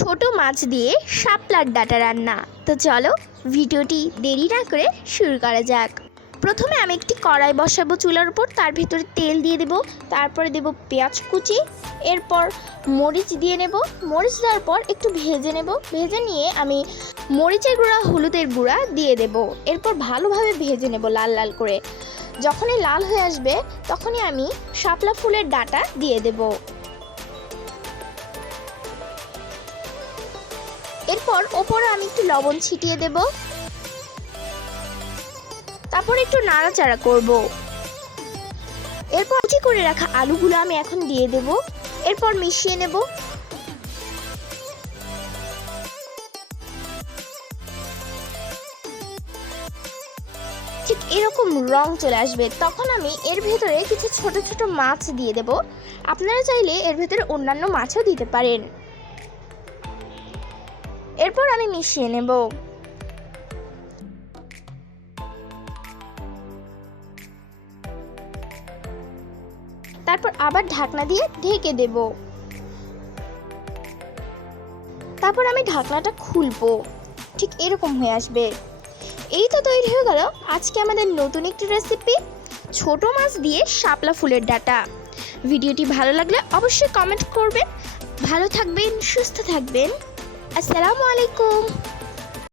ছোট মাছ দিয়ে শাপলার ডাঁটা রান্না। তো চলো ভিডিওটি দেরি না করে শুরু করা যাক। প্রথমে আমি একটি কড়াই বসাবো চুলার উপর, তার ভিতরে তেল দিয়ে দেব, তারপরে দেব পেঁয়াজ কুচি, এরপর মরিচ দিয়ে নেব। মরিচ দেওয়ার পর একটু ভেজে নেব, ভেজে নিয়ে আমি মরিচের গুঁড়া হলুদের গুঁড়া দিয়ে দেব, এরপর ভালোভাবে ভেজে নেব লাল লাল করে। যখনই লাল হয়ে আসবে তখনই আমি শাপলা ফুলের ডাঁটা দিয়ে দেব। এরপর ওপরে আমি একটু লবণ ছিটিয়ে দেব, তারপর একটু নাড়াচাড়া করব। এরপর কুচি করে রাখা আলুগুলো আমি এখন দিয়ে দেব, এরপর মিশিয়ে নেব। ঠিক এরকম রং চলে আসবে তখন আমি এর ভেতরে কিছু ছোট ছোট মাছ দিয়ে দেব। আপনারা চাইলে এর ভেতরে অন্যান্য মাছও দিতে পারেন। এরপর আমি মিশিয়ে নেব। তারপর আবার ঢাকনা দিয়ে ঢেকে দেব। তারপর আমি ঢাকনাটা খুলবো, ঠিক এরকম হয়ে আসবে। এই তো তৈরি হয়ে গেল আজকে আমাদের নতুন একটি রেসিপি, ছোট মাছ দিয়ে শাপলা ফুলের ডাঁটা। ভিডিওটি ভালো লাগলে অবশ্যই কমেন্ট করবেন। ভালো থাকবেন, সুস্থ থাকবেন। আসসালামু আলাইকুম।